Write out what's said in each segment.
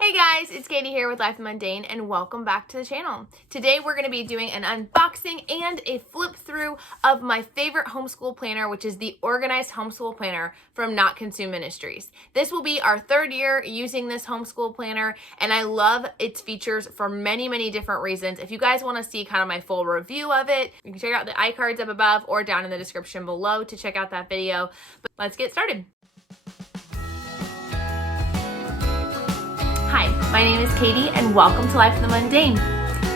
Hey guys, it's Katie here with Life Mundane and welcome back to the channel. Today we're going to be doing an unboxing and a flip through of my favorite homeschool planner, which is the Organized Homeschool Planner from Not Consume Ministries. This will be our third year using this homeschool planner and I love its features for many different reasons. If you guys want to see kind of my full review of it, you can check out the iCards up above or down in the description below to check out that video. But let's get started. Hi, my name is Katie and welcome to Life in the Mundane.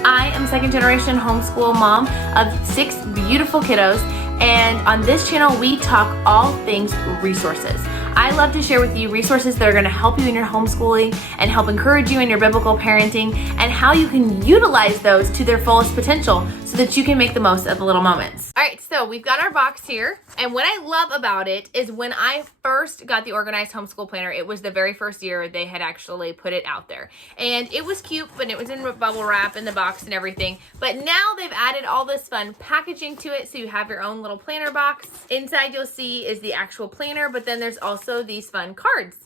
I am a second generation homeschool mom of 6 beautiful kiddos, and on this channel we talk all things resources. I love to share with you resources that are going to help you in your homeschooling and help encourage you in your biblical parenting and how you can utilize those to their fullest potential so that you can make the most of the little moments. All right, so we've got our box here, and what I love about it is when I first got the Organized Homeschool Planner, it was the very first year they had actually put it out there. And it was cute, but it was in bubble wrap in the box and everything. But now they've added all this fun packaging to it, so you have your own little planner box. Inside you'll see is the actual planner, but then there's also these fun cards.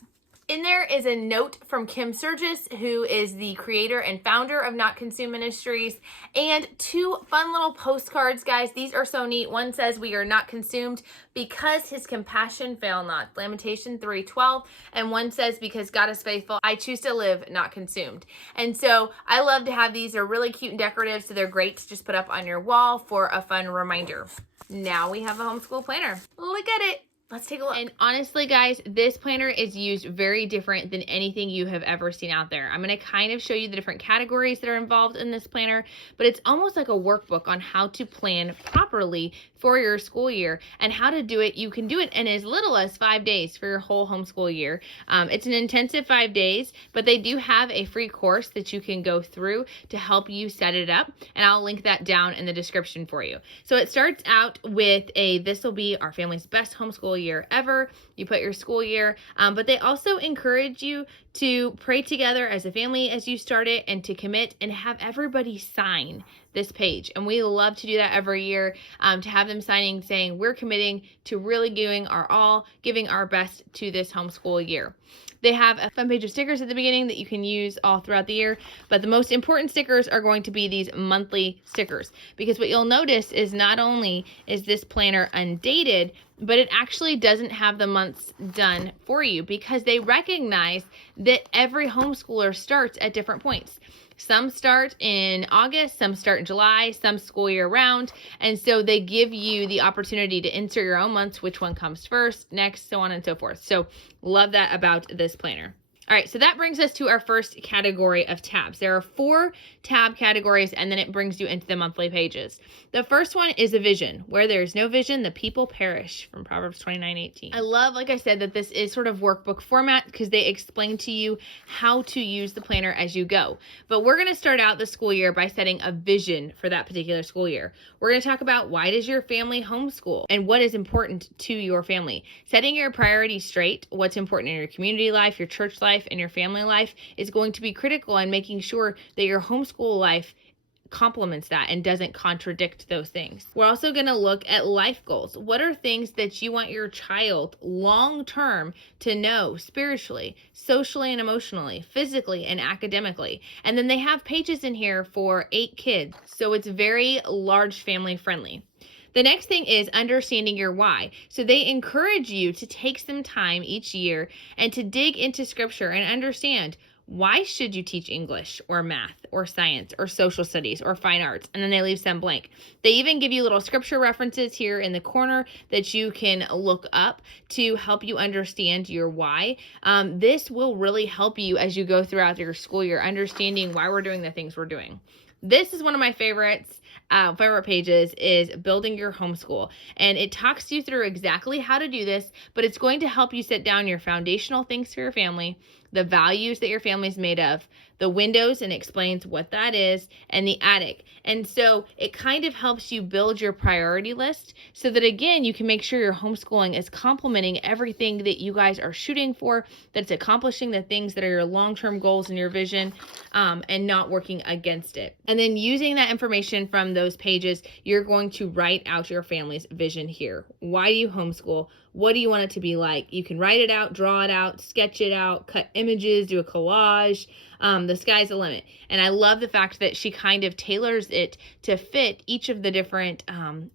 In there is a note from Kim Surgis, who is the creator and founder of Not Consume Ministries, and 2 fun little postcards, guys. These are so neat. One says, "We are not consumed because his compassion fail not," Lamentation 3:12, and one says, "Because God is faithful, I choose to live not consumed." And so I love to have these. They're really cute and decorative, so they're great to just put up on your wall for a fun reminder. Now we have a homeschool planner. Look at it. Let's take a look. And honestly, guys, this planner is used very different than anything you have ever seen out there. I'm going to kind of show you the different categories that are involved in this planner, but it's almost like a workbook on how to plan properly for your school year and how to do it. You can do it in as little as 5 days for your whole homeschool year. It's an intensive 5 days, but they do have a free course that you can go through to help you set it up, and I'll link that down in the description for you. So it starts out with this will be our family's best homeschool year ever. You put your school year, but they also encourage you to pray together as a family as you start it and to commit and have everybody sign this page. And we love to do that every year, to have them signing saying we're committing to really giving our all, giving our best to this homeschool year. They have a fun page of stickers at the beginning that you can use all throughout the year, but the most important stickers are going to be these monthly stickers, because what you'll notice is not only is this planner undated, but it actually doesn't have the months done for you because they recognize that every homeschooler starts at different points. Some start in August, some start in July, some school year round. And so they give you the opportunity to insert your own months, which one comes first, next, so on and so forth. So love that about this planner. All right, so that brings us to our first category of tabs. There are 4 tab categories, and then it brings you into the monthly pages. The first one is a vision. Where there is no vision, the people perish, from Proverbs 29:18. I love, like I said, that this is sort of workbook format because they explain to you how to use the planner as you go. But we're going to start out the school year by setting a vision for that particular school year. We're going to talk about why does your family homeschool and what is important to your family. Setting your priorities straight, what's important in your community life, your church life, and your family life is going to be critical in making sure that your homeschool life complements that and doesn't contradict those things. We're also going to look at life goals. What are things that you want your child long term to know spiritually, socially and emotionally, physically and academically? And then they have pages in here for 8 kids, so it's very large family friendly. The next thing is understanding your why. So they encourage you to take some time each year and to dig into scripture and understand, why should you teach English or math or science or social studies or fine arts? And then they leave some blank. They even give you little scripture references here in the corner that you can look up to help you understand your why. This will really help you as you go throughout your school year, understanding why we're doing the things we're doing. This is one of my favorites. Favorite pages is building your homeschool, and it talks you through exactly how to do this, but it's going to help you set down your foundational things for your family, the values that your family is made of, the windows, and explains what that is, and the attic. And so it kind of helps you build your priority list so that, again, you can make sure your homeschooling is complementing everything that you guys are shooting for, that it's accomplishing the things that are your long-term goals and your vision, and not working against it. And then using that information from those pages, you're going to write out your family's vision here. Why do you homeschool? What do you want it to be like? You can write it out, draw it out, sketch it out, cut images, do a collage. The sky's the limit. And I love the fact that she kind of tailors it to fit each of the different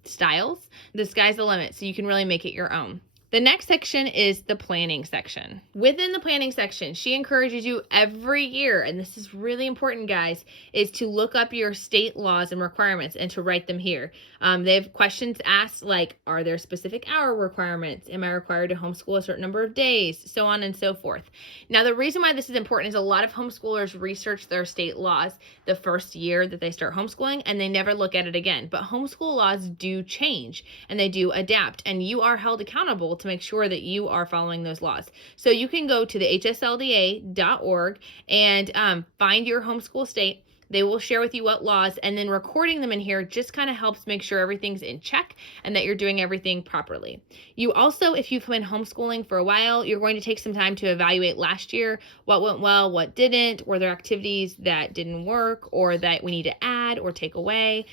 styles. The sky's the limit, so you can really make it your own. The next section is the planning section. Within the planning section, she encourages you every year, and this is really important, guys, is to look up your state laws and requirements and to write them here. They have questions asked like, are there specific hour requirements? Am I required to homeschool a certain number of days? So on and so forth. Now, the reason why this is important is a lot of homeschoolers research their state laws the first year that they start homeschooling, and they never look at it again. But homeschool laws do change, and they do adapt, and you are held accountable to make sure that you are following those laws. So you can go to the hslda.org and find your homeschool state. They will share with you what laws, and then recording them in here just kind of helps make sure everything's in check and that you're doing everything properly. You also, if you've been homeschooling for a while, you're going to take some time to evaluate last year, what went well, what didn't, were there activities that didn't work or that we need to add or take away.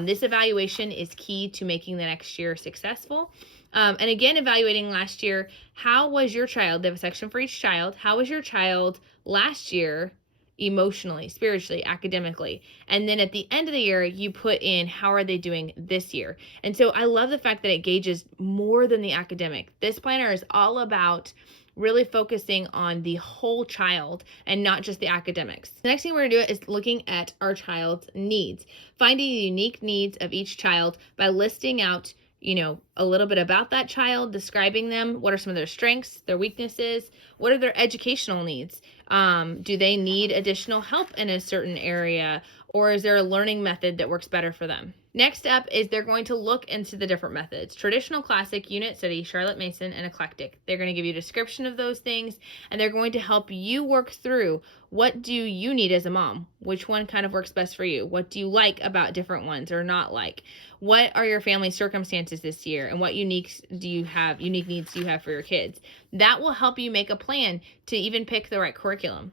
This evaluation is key to making the next year successful. And again, evaluating last year, how was your child? They have a section for each child. How was your child last year? Emotionally, spiritually, academically. And then at the end of the year, you put in how are they doing this year. And so I love the fact that it gauges more than the academic. This planner is all about really focusing on the whole child and not just the academics. The next thing we're gonna do is looking at our child's needs, finding the unique needs of each child by listing out a little bit about that child, describing them. What are some of their strengths, their weaknesses? What are their educational needs? Do they need additional help in a certain area? Or is there a learning method that works better for them? Next up is they're going to look into the different methods: traditional, classic, unit study, Charlotte Mason, and eclectic. They're going to give you a description of those things, and they're going to help you work through what do you need as a mom? Which one kind of works best for you? What do you like about different ones or not like? What are your family circumstances this year, and what unique needs do you have for your kids? That will help you make a plan to even pick the right curriculum.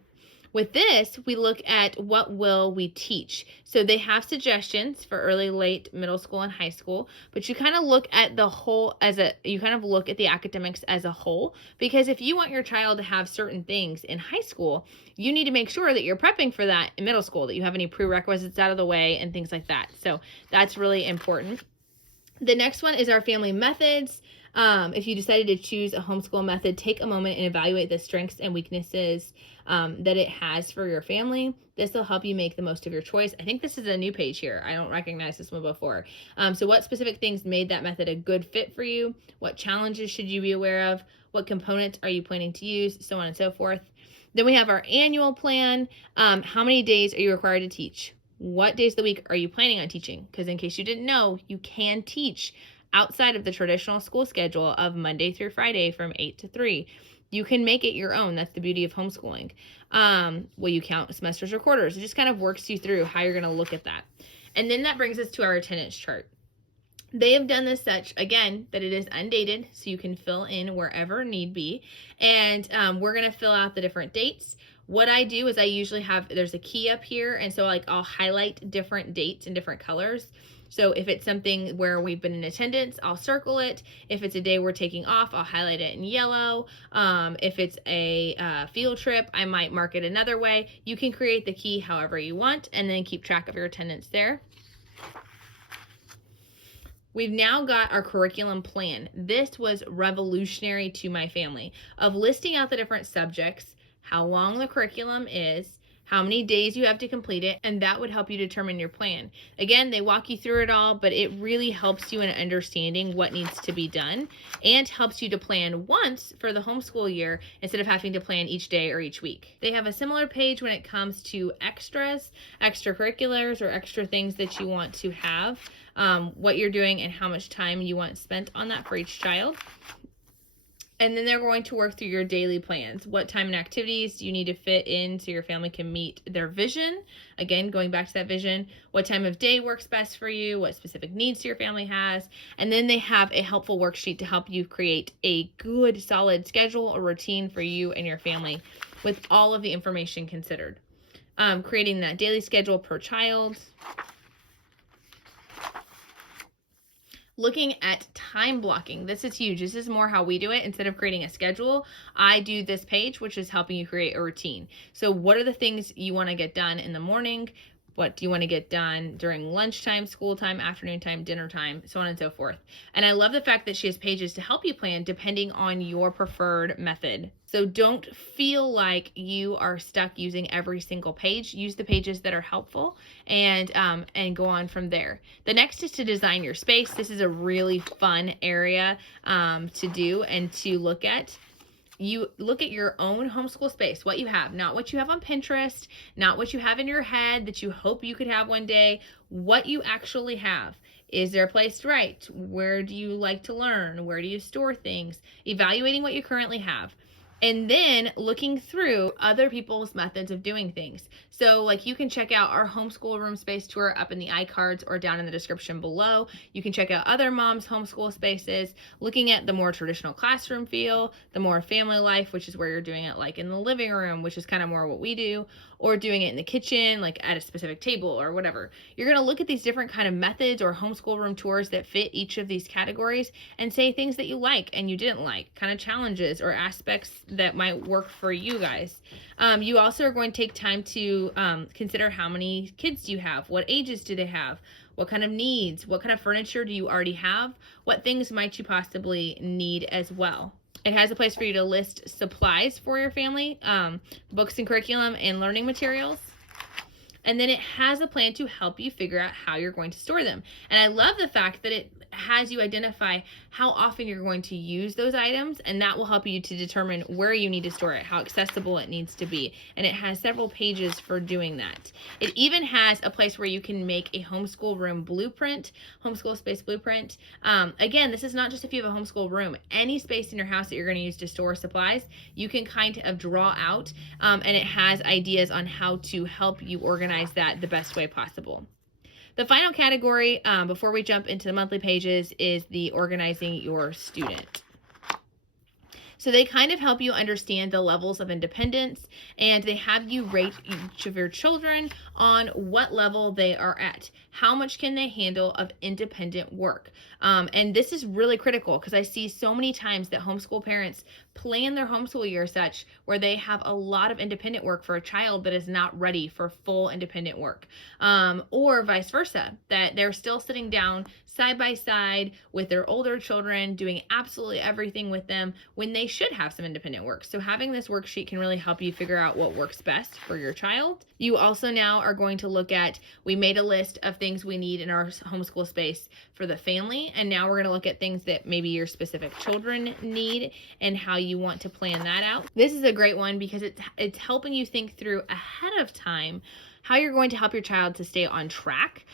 With this, we look at what will we teach. So they have suggestions for early, late, middle school, and high school, but you kind of look at the whole you kind of look at the academics as a whole, because if you want your child to have certain things in high school, you need to make sure that you're prepping for that in middle school, that you have any prerequisites out of the way and things like that. So that's really important. The next one is our family methods. If you decided to choose a homeschool method, take a moment and evaluate the strengths and weaknesses that it has for your family. This will help you make the most of your choice. I think this is a new page here. I don't recognize this one before. So what specific things made that method a good fit for you? What challenges should you be aware of? What components are you planning to use? So on and so forth. Then we have our annual plan. How many days are you required to teach? What days of the week are you planning on teaching? Because in case you didn't know, you can teach outside of the traditional school schedule of Monday through Friday from 8 to 3. You can make it your own. That's the beauty of homeschooling. Will you count semesters or quarters? It just kind of works you through how you're going to look at that. And then that brings us to our attendance chart. They have done this such, again, that it is undated, so you can fill in wherever need be. And we're going to fill out the different dates. What I do is I usually there's a key up here, and so I'll highlight different dates in different colors. So if it's something where we've been in attendance, I'll circle it. If it's a day we're taking off, I'll highlight it in yellow. If it's a field trip, I might mark it another way. You can create the key however you want and then keep track of your attendance there. We've now got our curriculum plan. This was revolutionary to my family, of listing out the different subjects, how long the curriculum is, how many days you have to complete it, and that would help you determine your plan. Again, they walk you through it all, but it really helps you in understanding what needs to be done and helps you to plan once for the homeschool year instead of having to plan each day or each week. They have a similar page when it comes to extras, extracurriculars, or extra things that you want to have, what you're doing and how much time you want spent on that for each child. And then they're going to work through your daily plans. What time and activities do you need to fit in so your family can meet their vision? Again, going back to that vision, what time of day works best for you? What specific needs your family has? And then they have a helpful worksheet to help you create a good, solid schedule or routine for you and your family with all of the information considered. Creating that daily schedule per child. Looking at time blocking. This is huge. This is more how we do it. Instead of creating a schedule, I do this page, which is helping you create a routine. So what are the things you want to get done in the morning? What do you want to get done during lunchtime, school time, afternoon time, dinner time, so on and so forth. And I love the fact that she has pages to help you plan depending on your preferred method. So don't feel like you are stuck using every single page. Use the pages that are helpful and go on from there. The next is to design your space. This is a really fun area to do and to look at. You look at your own homeschool space, what you have, not what you have on Pinterest, not what you have in your head that you hope you could have one day, what you actually have. Is there a place to write? Where do you like to learn? Where do you store things? Evaluating what you currently have. And then looking through other people's methods of doing things. So like you can check out our homeschool room space tour up in the iCards or down in the description below. You can check out other moms' homeschool spaces, looking at the more traditional classroom feel, the more family life, which is where you're doing it like in the living room, which is kind of more what we do, or doing it in the kitchen, like at a specific table or whatever. You're gonna look at these different kind of methods or homeschool room tours that fit each of these categories and say things that you like and you didn't like, kind of challenges or aspects that might work for you guys. You also are going to take time to consider how many kids do you have, what ages do they have, what kind of needs, what kind of furniture do you already have, what things might you possibly need as well. It has a place for you to list supplies for your family, books and curriculum and learning materials. And then it has a plan to help you figure out how you're going to store them. And I love the fact that it has you identify how often you're going to use those items, and that will help you to determine where you need to store it, how accessible it needs to be. And it has several pages for doing that. It even has a place where you can make a homeschool room blueprint, homeschool space blueprint. Again, this is not just if you have a homeschool room. Any space in your house that you're going to use to store supplies, you can kind of draw out, and it has ideas on how to help you organize that the best way possible. The final category before we jump into the monthly pages is the organizing your student. So they kind of help you understand the levels of independence, and they have you rate each of your children on what level they are at. How much can they handle of independent work? And this is really critical because I see so many times that homeschool parents plan their homeschool year such where they have a lot of independent work for a child that is not ready for full independent work, or vice versa, that they're still sitting down side by side with their older children doing absolutely everything with them when they should have some independent work. So having this worksheet can really help you figure out what works best for your child. You also now are going to look at, we made a list of things we need in our homeschool space for the family, and now we're going to look at things that maybe your specific children need and how you want to plan that out. This is a great one because it's helping you think through ahead of time how you're going to help your child to stay on track.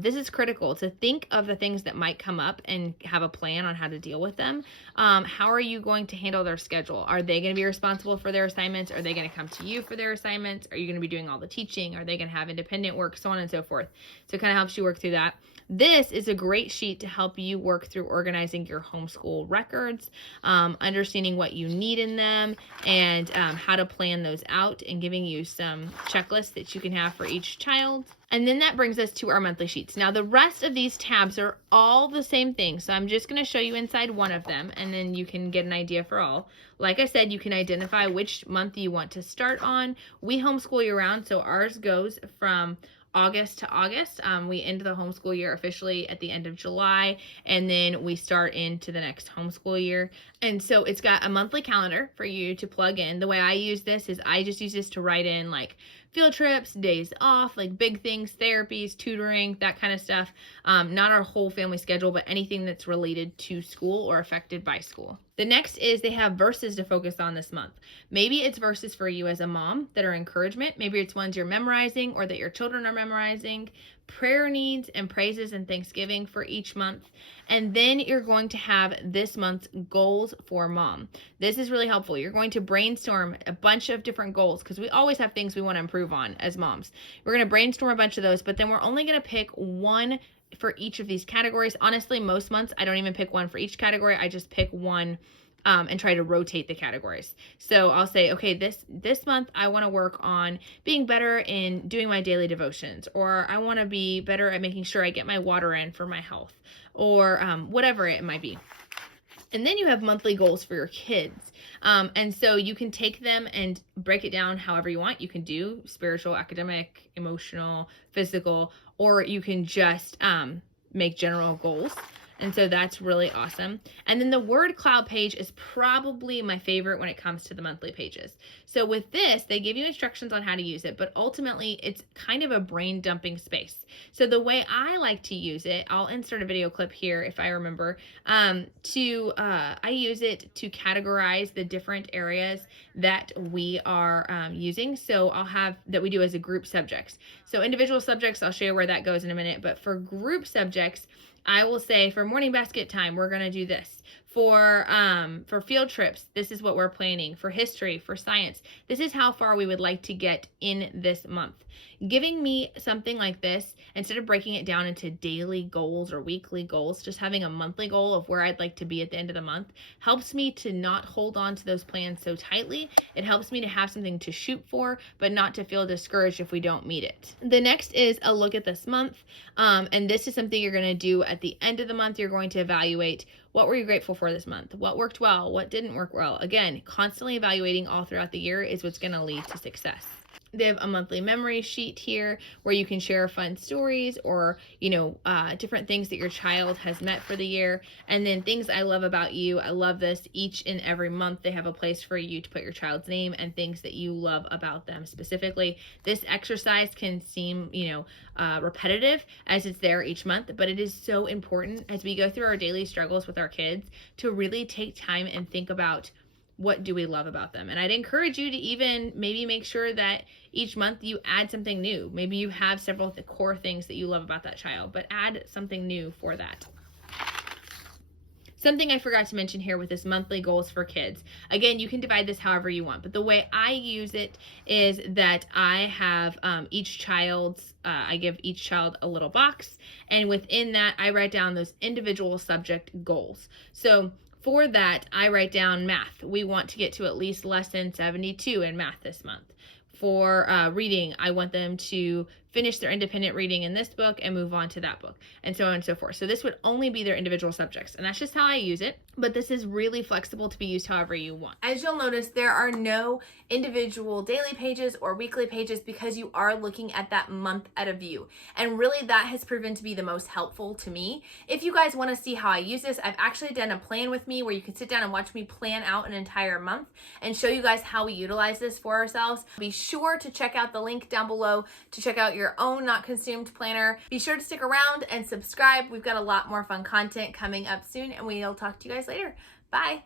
This is critical to think of the things that might come up and have a plan on how to deal with them. How are you going to handle their schedule? Are they going to be responsible for their assignments? Are they going to come to you for their assignments? Are you going to be doing all the teaching? Are they going to have independent work? So on and so forth. So it kind of helps you work through that. This is a great sheet to help you work through organizing your homeschool records, understanding what you need in them, and how to plan those out, and giving you some checklists that you can have for each child. And then that brings us to our monthly sheets. Now the rest of these tabs are all the same thing, so I'm just going to show you inside one of them, and then you can get an idea for all. Like I said, you can identify which month you want to start on. We homeschool year round, so ours goes from August to August. We end the homeschool year officially at the end of July, and then we start into the next homeschool year. And so it's got a monthly calendar for you to plug in. The way I use this is I just use this to write in like field trips, days off, like big things, therapies, tutoring, that kind of stuff. Not our whole family schedule, but anything that's related to school or affected by school. The next is they have verses to focus on this month. Maybe it's verses for you as a mom that are encouragement. Maybe it's ones you're memorizing or that your children are memorizing. Prayer needs and praises and thanksgiving for each month. And then you're going to have this month's goals for mom. This is really helpful. You're going to brainstorm a bunch of different goals because we always have things we want to improve on as moms. We're going to brainstorm a bunch of those, but then we're only going to pick one for each of these categories. Honestly, most months I don't even pick one for each category. I just pick one and try to rotate the categories. So I'll say, okay, this month I want to work on being better in doing my daily devotions, or I want to be better at making sure I get my water in for my health, or whatever it might be. And then you have monthly goals for your kids. And so you can take them and break it down however you want. You can do spiritual, academic, emotional, physical, or you can just make general goals. And so that's really awesome. And then the word cloud page is probably my favorite when it comes to the monthly pages. So with this, they give you instructions on how to use it, but ultimately it's kind of a brain dumping space. So the way I like to use it, I'll insert a video clip here if I remember, I use it to categorize the different areas that we are using. So I'll have that we do as a group subjects. So individual subjects, I'll show you where that goes in a minute, but for group subjects, I will say for morning basket time, we're going to do this. For field trips, this is what we're planning. For history, for science, this is how far we would like to get in this month. Giving me something like this, instead of breaking it down into daily goals or weekly goals, just having a monthly goal of where I'd like to be at the end of the month, helps me to not hold on to those plans so tightly. It helps me to have something to shoot for, but not to feel discouraged if we don't meet it. The next is a look at this month. And this is something you're going to do at the end of the month. You're going to evaluate what were you grateful for this month? What worked well? What didn't work well? Again, constantly evaluating all throughout the year is what's going to lead to success. They have a monthly memory sheet here where you can share fun stories or, different things that your child has met for the year. And then things I love about you. I love this. Each and every month they have a place for you to put your child's name and things that you love about them specifically. This exercise can seem, repetitive as it's there each month, but it is so important as we go through our daily struggles with our kids to really take time and think about what do we love about them. And I'd encourage you to even maybe make sure that each month you add something new. Maybe you have several of the core things that you love about that child, but add something new for that. Something I forgot to mention here with this monthly goals for kids. Again, you can divide this however you want, but the way I use it is that I have I give each child a little box, and within that I write down those individual subject goals. So for that, I write down math. We want to get to at least lesson 72 in math this month. For reading, I want them to finish their independent reading in this book and move on to that book, and so on and so forth. So this would only be their individual subjects, and that's just how I use it, but this is really flexible to be used however you want. As you'll notice, there are no individual daily pages or weekly pages because you are looking at that month at a view. And really that has proven to be the most helpful to me. If you guys want to see how I use this, I've actually done a plan with me where you can sit down and watch me plan out an entire month and show you guys how we utilize this for ourselves. Be sure to check out the link down below to check out your own Not Consumed planner. Be sure to stick around and subscribe. We've got a lot more fun content coming up soon, and we'll talk to you guys later. Bye.